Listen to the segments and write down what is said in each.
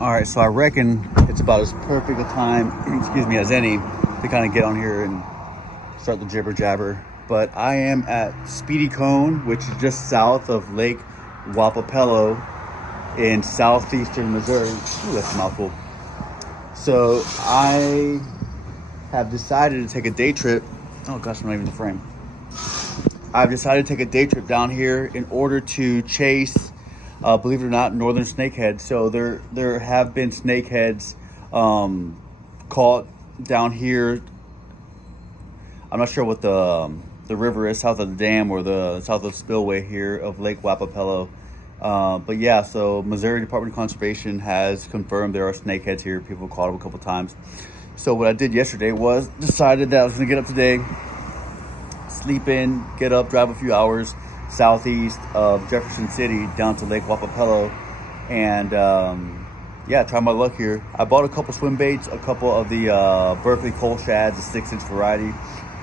All right, so I reckon it's about as perfect a time, excuse me, as any to kind of get on here and start the jibber jabber. But I am at Speedy Cone, which is just south of Lake Wappapello in southeastern Missouri. Ooh, that's a mouthful. So I have decided to take a day trip. Oh gosh, I'm not even in the frame. I've decided to take a day trip down here in order to chase, believe it or not, Northern Snakeheads. So there have been snakeheads caught down here. I'm not sure what the river is, south of the dam or the south of the spillway here of Lake Wappapello. But yeah, so Missouri Department of Conservation has confirmed there are snakeheads here. People caught them a couple times. So what I did yesterday was decided that I was going to get up today, sleep in, get up, drive a few hours southeast of Jefferson City down to Lake Wappapello, and yeah, try my luck here. I bought a couple swim baits, a couple of the Berkeley coal shads, a 6-inch variety,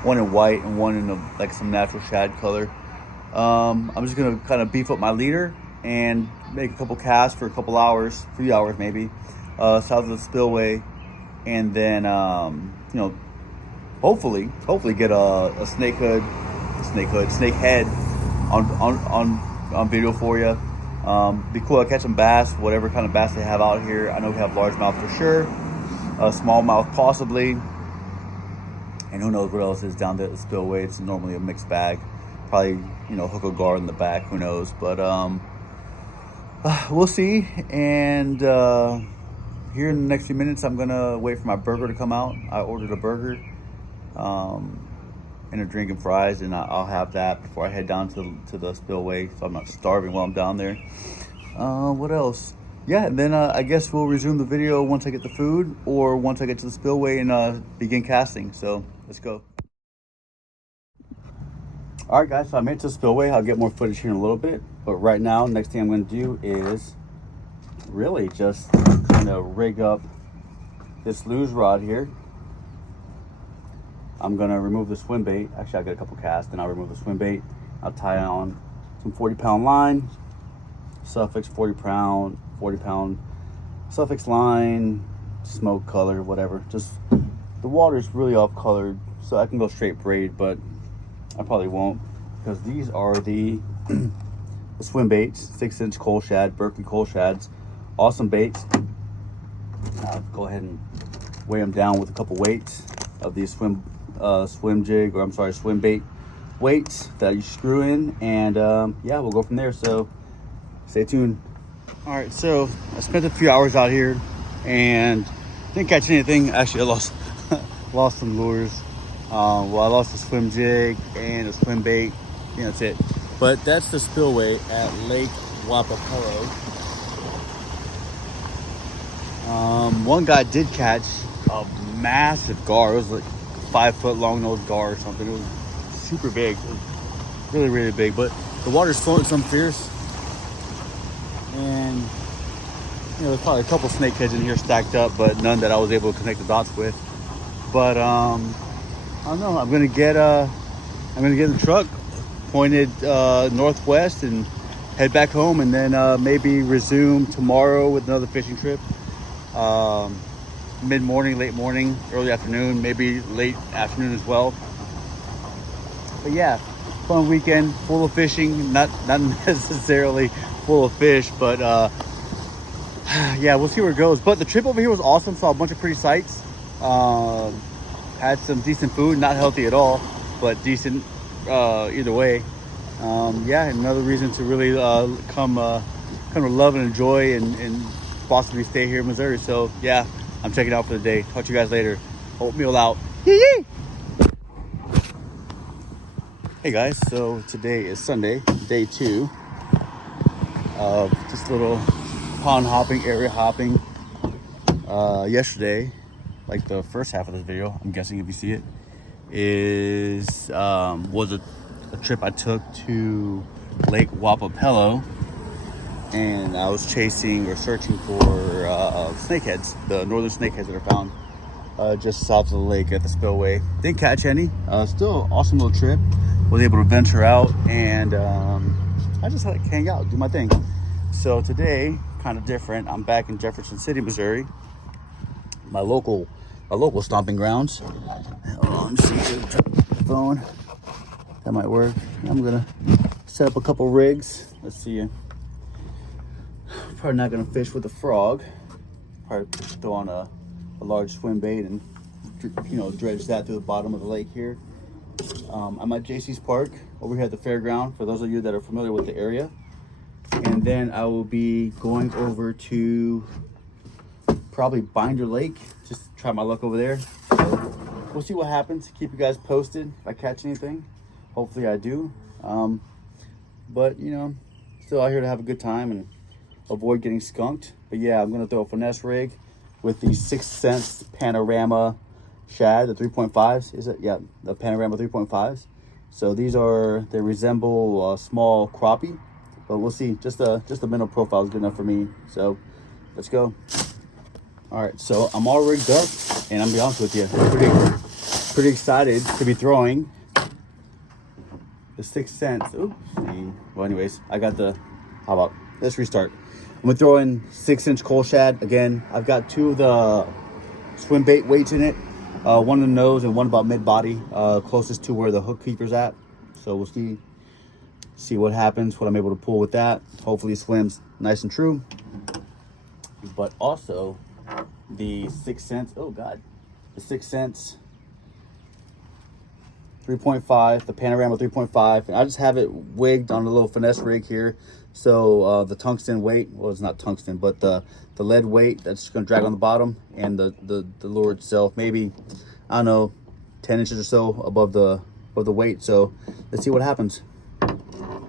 one in white and one in like some natural shad color. I'm just gonna kind of beef up my leader and make a couple casts for a couple hours, 3 hours maybe, south of the spillway, and then you know, hopefully get a snakehead on video for you. Be cool to catch some bass, whatever kind of bass they have out here. I know we have largemouth for sure, smallmouth possibly, and who knows what else is down there at the spillway. It's normally a mixed bag, probably, you know, hook or gar in the back, who knows, but we'll see. And here in the next few minutes, I'm gonna wait for my burger to come out. I ordered a burger and a drink and fries, and I'll have that before I head down to the spillway, so I'm not starving while I'm down there. What else? Yeah, and then I guess we'll resume the video once I get the food, or once I get to the spillway and begin casting. So let's go. All right, guys, so I made it to the spillway. I'll get more footage here in a little bit, but right now, next thing I'm going to do is really just kind of rig up this luge rod here. I'm gonna remove the swim bait. Actually, I'll get a couple casts, and I'll remove the swim bait. I'll tie on some 40-pound line, Suffix 40-pound Suffix line, smoke color, whatever. Just the water is really off colored, so I can go straight braid, but I probably won't, because these are the swim baits, 6-inch coal shad, Berkeley coal shads, awesome baits. I'll go ahead and weigh them down with a couple weights of these swim bait weights that you screw in, and yeah, we'll go from there. So stay tuned. All right, so I spent a few hours out here and didn't catch anything. Actually, I lost some lures. Well, I lost a swim jig and a swim bait. I think that's it. But that's the spillway at Lake Wappapello. One guy did catch a massive gar. It was like 5-foot long nose gar or something. It was super big. It was really, really big. But the water's flowing some fierce. And you know, there's probably a couple snakeheads in here stacked up, but none that I was able to connect the dots with. But I don't know. I'm gonna get the truck pointed northwest and head back home, and then maybe resume tomorrow with another fishing trip. Mid-morning, late morning, early afternoon, maybe late afternoon as well. But yeah, fun weekend, full of fishing. Not necessarily full of fish, but yeah, we'll see where it goes. But the trip over here was awesome. Saw a bunch of pretty sights. Had some decent food, not healthy at all, but decent either way. Yeah, another reason to really come to love and enjoy and possibly stay here in Missouri. So yeah, I'm checking out for the day. Talk to you guys later. Oatmeal out. Yee-yee! Hey guys, so today is Sunday, day 2 of just little pond hopping, area hopping. Yesterday, like the first half of this video, I'm guessing if you see it, was a trip I took to Lake Wappapello, and I was chasing or searching for snakeheads, the northern snakeheads that are found just south of the lake at the spillway. Didn't catch any. Still an awesome little trip. Was able to venture out, and I just had to hang out, do my thing. So today, kind of different. I'm back in Jefferson City, Missouri, my local stomping grounds. Hold on, let's see, the phone. That might work. I'm gonna set up a couple rigs. Let's see. Probably not gonna fish with a frog. Probably throw on a large swim bait and, you know, dredge that through the bottom of the lake here. I'm at JC's Park over here at the fairground, for those of you that are familiar with the area. And then I will be going over to probably Binder Lake, just to try my luck over there. So we'll see what happens. Keep you guys posted if I catch anything. Hopefully I do. But, you know, still out here to have a good time and avoid getting skunked. But yeah, I'm gonna throw a finesse rig with the 6 cents Panorama shad, the 3.5s. Is it? Yeah, the Panorama 3.5s. So these are, they resemble a small crappie, but we'll see. Just the minnow profile is good enough for me. So let's go. All right, so I'm all rigged up, and I'm gonna be honest with you, pretty excited to be throwing the 6 cents. Oops. Well, anyways, I got the. How about, let's restart. I'm gonna throw in 6-inch coal shad again. I've got 2 of the swim bait weights in it. One in the nose and one about mid-body, closest to where the hook keeper's at. So we'll see what happens, what I'm able to pull with that. Hopefully it swims nice and true. But also the 6 cents, oh God, the 6 cents 3.5, the Panorama 3.5. And I just have it wigged on a little finesse rig here. So the tungsten weight, well, it's not tungsten, but the lead weight that's just gonna drag on the bottom, and the lure itself, maybe, I don't know, 10 inches or so above the weight. So let's see what happens. All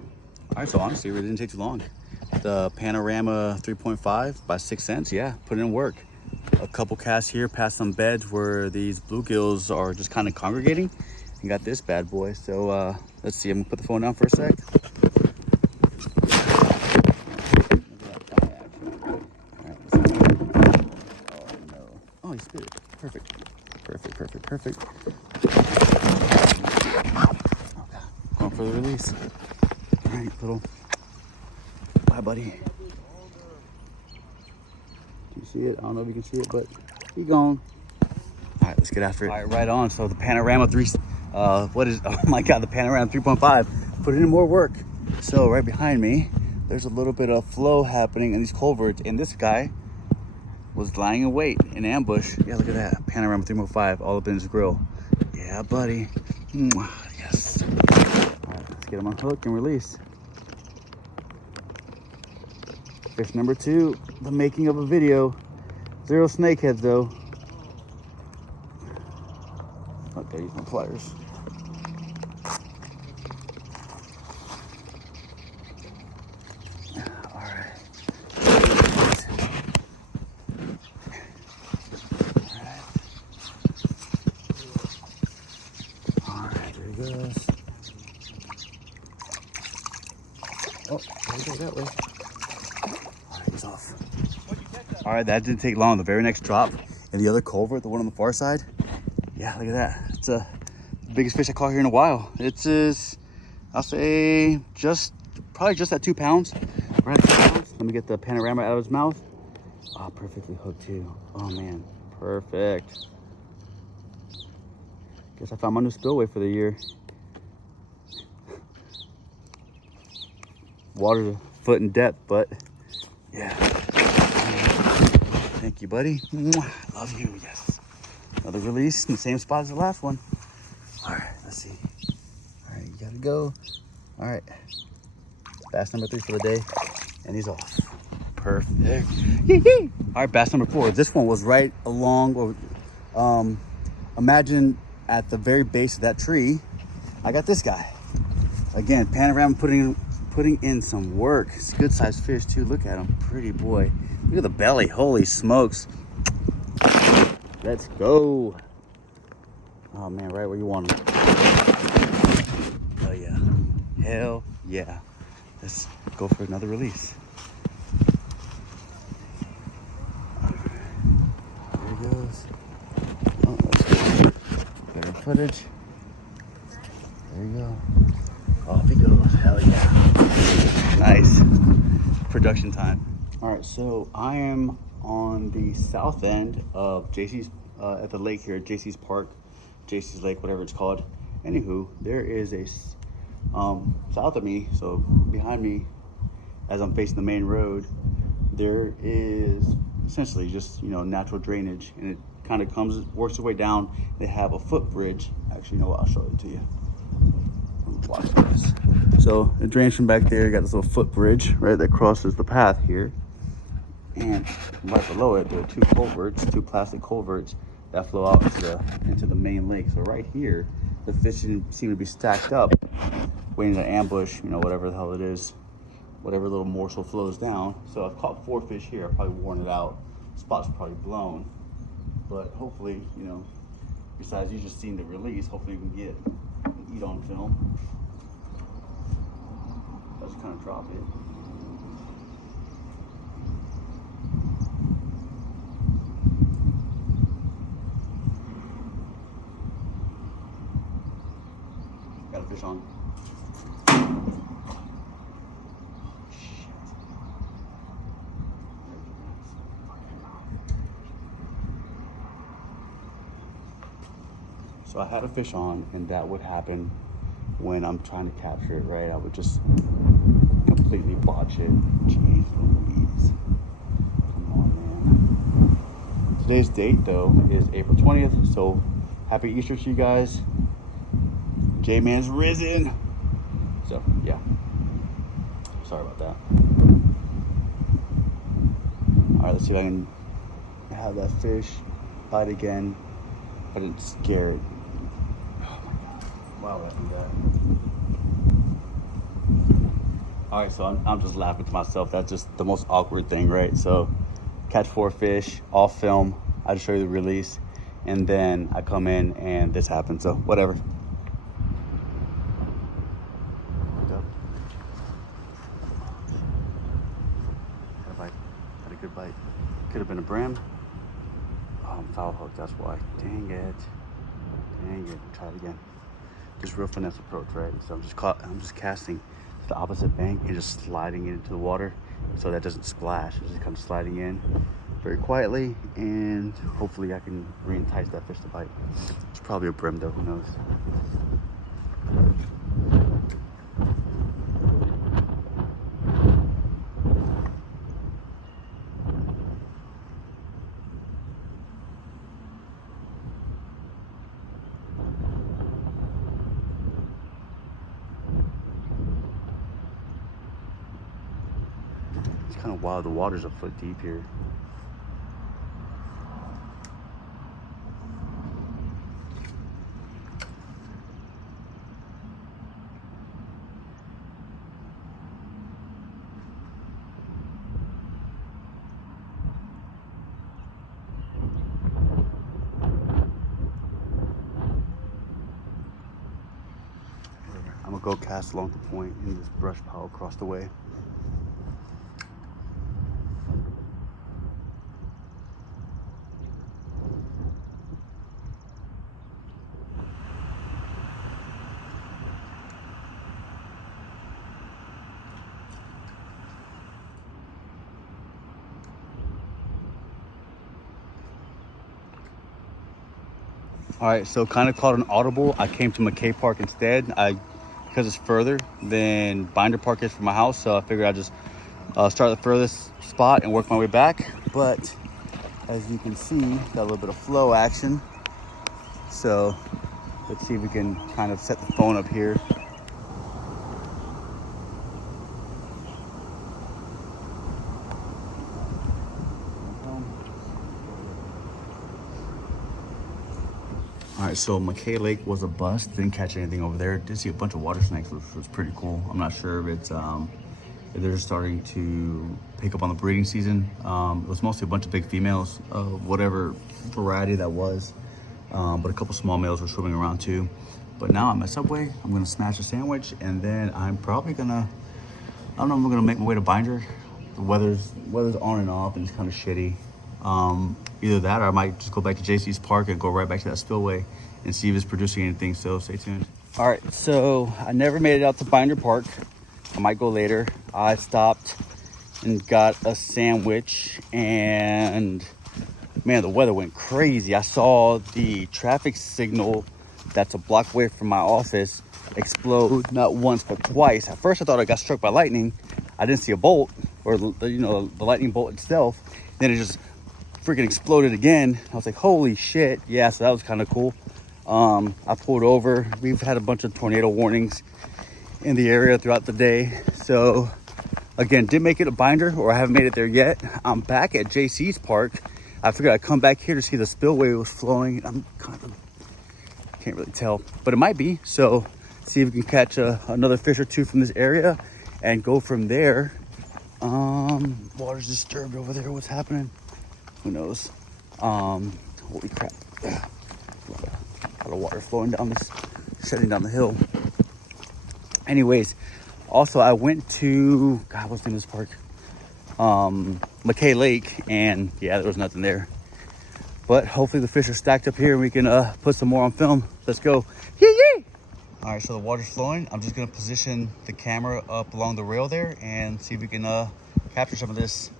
right, so honestly, it really didn't take too long. The Panorama 3.5 by 6 cents, yeah, put in work. A couple casts here past some beds where these bluegills are just kind of congregating, and got this bad boy. So let's see, I'm gonna put the phone down for a sec. Oh, he spit it. Perfect. Okay. Going for the release. All right, little. Bye, buddy. Can you see it? I don't know if you can see it, but keep going. All right, let's get after it. All right, right on. So the Panorama 3, oh my God, the Panorama 3.5, put in more work. So right behind me, there's a little bit of flow happening in these culverts, and this guy was lying in wait in ambush. Yeah, look at that. Panorama 3.5 all up in his grill. Yeah, buddy. Yes. All right, let's get him unhooked and release. Fish number 2, the making of a video. 0 snakeheads though. Okay, use my pliers. Oh, there we go, that way. All right, he's off. All right, that didn't take long. The very next drop in the other culvert, the one on the far side. Yeah, look at that. It's the biggest fish I caught here in a while. It's I'll say probably just at 2 pounds. Right at 2 pounds. Let me get the Panorama out of his mouth. Oh, perfectly hooked too. Oh man, perfect. Guess I found my new spillway for the year. Water's a foot in depth, but yeah. Thank you, buddy. Love you. Yes. Another release in the same spot as the last one. All right, let's see. All right, you gotta go. All right, bass number 3 for the day, and he's off. Perfect. All right, bass number 4. This one was right along, imagine at the very base of that tree. I got this guy. Again, Panorama putting in some work. It's a good sized fish too. Look at him, pretty boy. Look at the belly, holy smokes. Let's go. Oh man, right where you want him. Oh yeah, hell yeah. Let's go for another release. There he goes. Oh, that's good. Better footage. There you go. Off he goes, hell yeah. Nice. Production time. All All right, so I am on the south end of JC's, at the lake here at JC's Park, JC's Lake, whatever it's called. Anywho, there is a, south of me, so behind me, as I'm facing the main road, there is essentially just, you know, natural drainage, and it kind of works its way down. They have a footbridge. Actually, you know what, I'll show it to you. Watch this. So it drains from back there. You got this little footbridge, right, that crosses the path here. And right below it, there are two culverts, two plastic culverts that flow out into the main lake. So right here, the fish seem to be stacked up, waiting to ambush, you know, whatever the hell it is, whatever little morsel flows down. So I've caught 4 fish here. I've probably worn it out. Spot's probably blown, but hopefully, you know, besides you just seeing the release, hopefully we can eat on film. I'll just kind of drop it. Got a fish on. So I had a fish on, and that would happen when I'm trying to capture it, right? I would just completely botch it. Jeez Louise. Come on, man. Today's date, though, is April 20th, so happy Easter to you guys. J-Man's risen. So, yeah. Sorry about that. All right, let's see if I can have that fish bite again. I didn't scare it. Oh my God. Why would I do that? All right, so I'm just laughing to myself. That's just the most awkward thing, right? So catch 4 fish, off film. I just show you the release. And then I come in and this happens, so whatever. Had a good bite. Could have been a brim. Oh, I'm foul hooked, that's why. Dang it. Try it again. Just real finesse approach, right? So I'm just casting to the opposite bank and just sliding it into the water so that doesn't splash. It's just kind of sliding in very quietly, and hopefully I can re-entice that fish to bite. It's probably a brim though, who knows? It's kind of wild. The water's a foot deep here. I'm gonna go cast along the point in this brush pile across the way. All right, so kind of caught an audible. I came to McKay Park instead. Because it's further than Binder Park is from my house, so I figured I'd just start at the furthest spot and work my way back. But as you can see, got a little bit of flow action. So let's see if we can kind of set the phone up here. All right, so McKay Lake was a bust. Didn't catch anything over there. Did see a bunch of water snakes, which was pretty cool. I'm not sure if it's if they're just starting to pick up on the breeding season. It was mostly a bunch of big females of whatever variety that was, but a couple small males were swimming around too. But now I'm at Subway. I'm gonna snatch a sandwich, and then I'm probably gonna, I don't know if I'm gonna make my way to Binder. The weather's on and off, and it's kind of shitty. Either that, or I might just go back to JC's Park and go right back to that spillway and see if it's producing anything, so stay tuned. All right, so I never made it out to Binder Park. I might go later. I stopped and got a sandwich. And man, the weather went crazy. I saw the traffic signal that's a block away from my office explode not once but twice. At first I thought I got struck by lightning. I didn't see a bolt, or the lightning bolt itself. Then it just freaking exploded again. I was like, holy shit. Yeah, so that was kind of cool. I pulled over. We've had a bunch of tornado warnings in the area throughout the day. So again, didn't make it a binder, or I haven't made it there yet. I'm back at JC's park. I figured I'd come back here to see the spillway was flowing. I'm kind of, can't really tell, but it might be. So see if we can catch another fish or two from this area and go from there. Water's disturbed over there. What's happening? Who knows? Holy crap. A lot of water flowing down this, shedding down the hill. Anyways, also I went to, God, what's the name of this park? McKay Lake, and yeah, there was nothing there. But hopefully the fish are stacked up here and we can put some more on film. Let's go. Yee yee! All right, so the water's flowing. I'm just gonna position the camera up along the rail there and see if we can capture some of this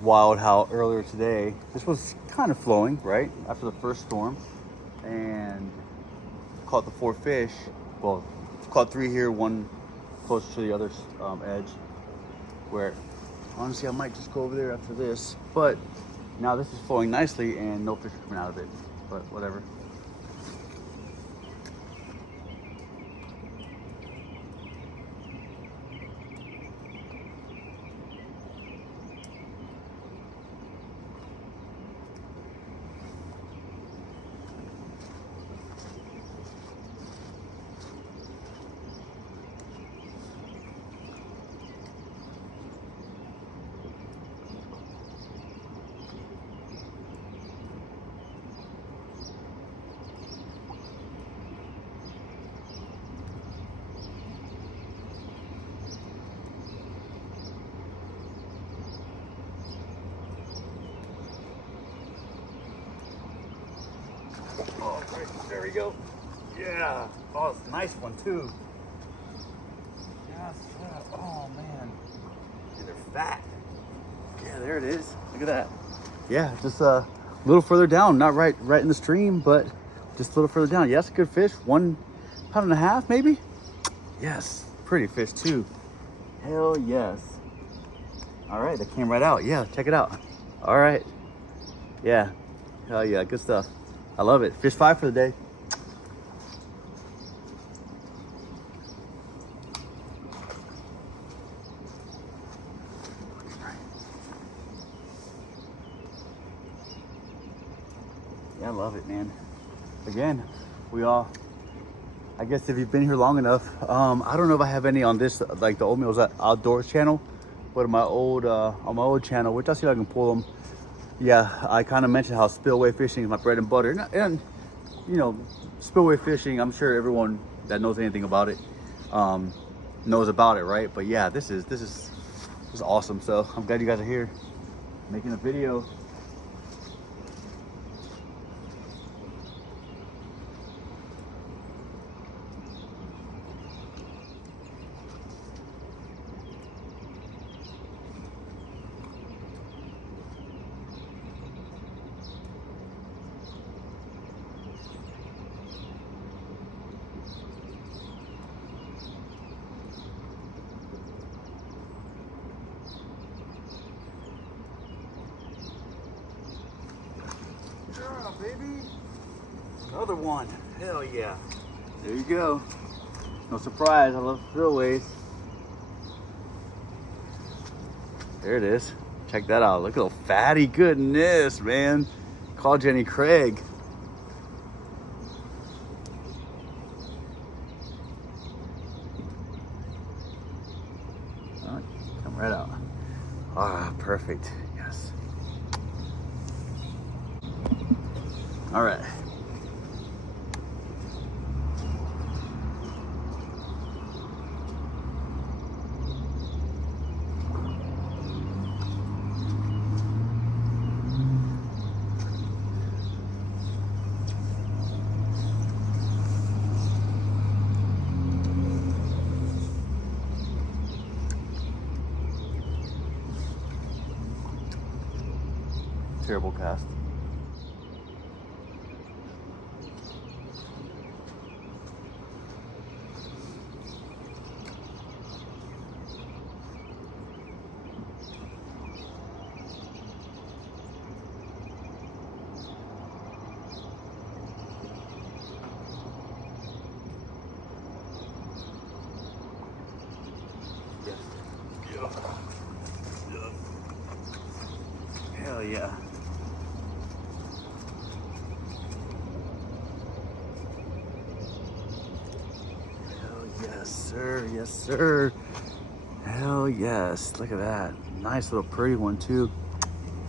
wild how earlier today. This was kind of flowing, right? After the first storm. And caught the 4 fish. Well, caught 3 here, 1 closer to the other edge. Where honestly I might just go over there after this. But now this is flowing nicely and no fish are coming out of it. But whatever. Oh, great. There we go. Yeah. Oh, it's a nice one too. Yes. Oh man. Dude, they're fat. Yeah, there it is. Look at that. Yeah, just a little further down. Not right in the stream, but just a little further down. Yeah, that's a good fish. 1.5 pounds maybe. Yes. Pretty fish too. Hell yes. All right, that came right out. Yeah, check it out. All right. Yeah. Hell yeah, good stuff. I love it. Fish 5 for the day. Yeah, I love it, man. Again, I guess if you've been here long enough, I don't know if I have any on this, like the Oatmeal's Outdoors channel, but on my old channel, which I'll see if I can pull them. Yeah, I kind of mentioned how spillway fishing is my bread and butter. And you know, spillway fishing, I'm sure everyone that knows anything about it knows about it, right? But yeah, this is awesome. So I'm glad you guys are here making a video. Yeah, baby. Another one. Hell yeah. There you go. No surprise, I love spillways. There it is. Check that out. Look at the fatty goodness, man. Call Jenny Craig. Oh, come right out. Ah, perfect. Yes. All right. Terrible cast. Hell yeah. Hell yes, sir. Yes, sir. Hell yes. Look at that. Nice little pretty one too.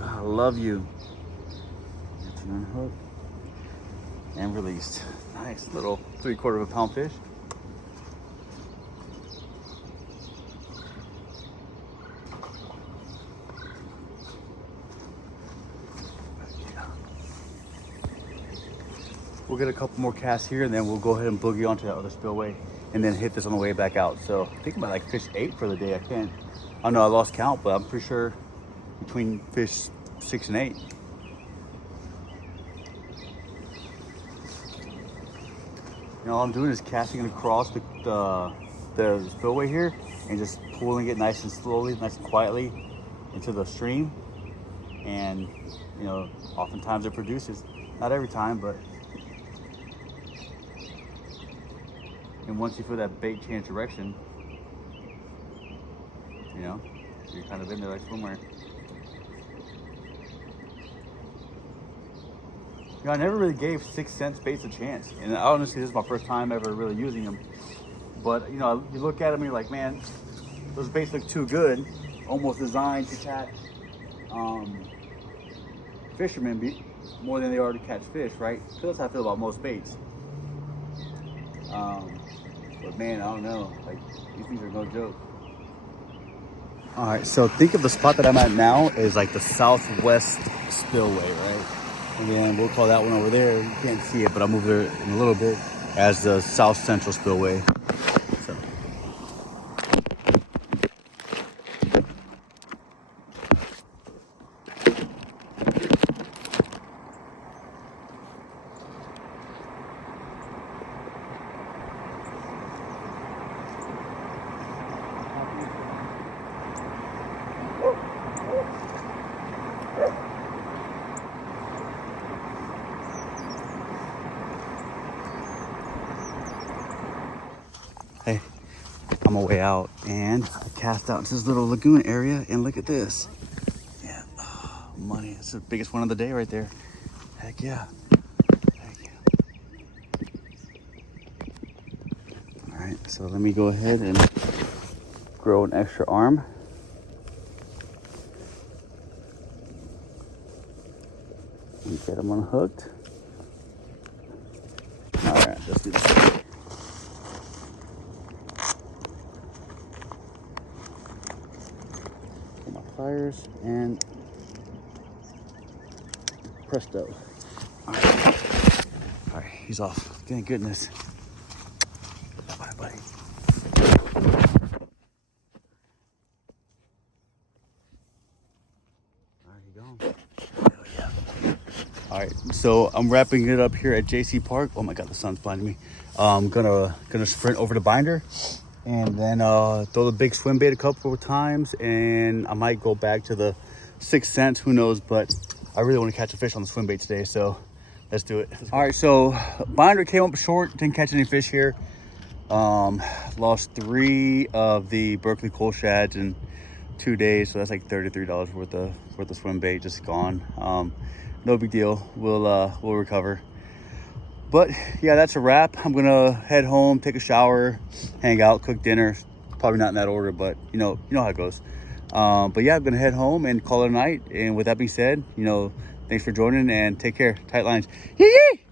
I love you. It's unhooked and released. Nice little 3/4 of a pound fish. We'll get a couple more casts here and then we'll go ahead and boogie onto that other spillway and then hit this on the way back out. So I think I'm at like fish 8 for the day. I don't know, I lost count, but I'm pretty sure between fish 6 and 8. You know, all I'm doing is casting it across the spillway here and just pulling it nice and slowly, nice and quietly into the stream. And, you know, oftentimes it produces. Not every time, but. And once you feel that bait change direction, you know, you're kind of in there like swimwear. You know, I never really gave 6 cents baits a chance. And honestly, this is my first time ever really using them. But, you know, you look at them and you're like, man, those baits look too good. Almost designed to catch fishermen more than they are to catch fish, right? That's how I feel about most baits. But man, I don't know, like these things are no joke. All right, so think of the spot that I'm at now is like the southwest spillway, right? And then we'll call that one over there. You can't see it, but I'll move there in a little bit as the south central spillway. So. Hey, on my way out and I cast out into this little lagoon area and look at this. Yeah, oh, money. It's the biggest one of the day right there. Heck yeah. Heck yeah. All right, so let me go ahead and grow an extra arm. And get them unhooked. All right, let's do this. Pliers and presto. All right, he's off. Thank goodness. Bye, buddy. All right, he gone. Hell yeah. All right, so I'm wrapping it up here at JC Park. Oh my God, the sun's blinding me. I'm gonna sprint over to Binder. And then throw the big swim bait a couple of times, and I might go back to the 6 cents, who knows, but I really want to catch a fish on the swim bait today, so let's do it. All right, so Binder came up short, didn't catch any fish here. Lost 3 of the Berkeley coal shads in 2 days, so that's like $33 worth of swim bait just gone. No big deal, we'll recover. But yeah, that's a wrap. I'm gonna head home, take a shower, hang out, cook dinner. Probably not in that order, but you know how it goes. But yeah, I'm gonna head home and call it a night. And with that being said, thanks for joining and take care. Tight lines. Yee!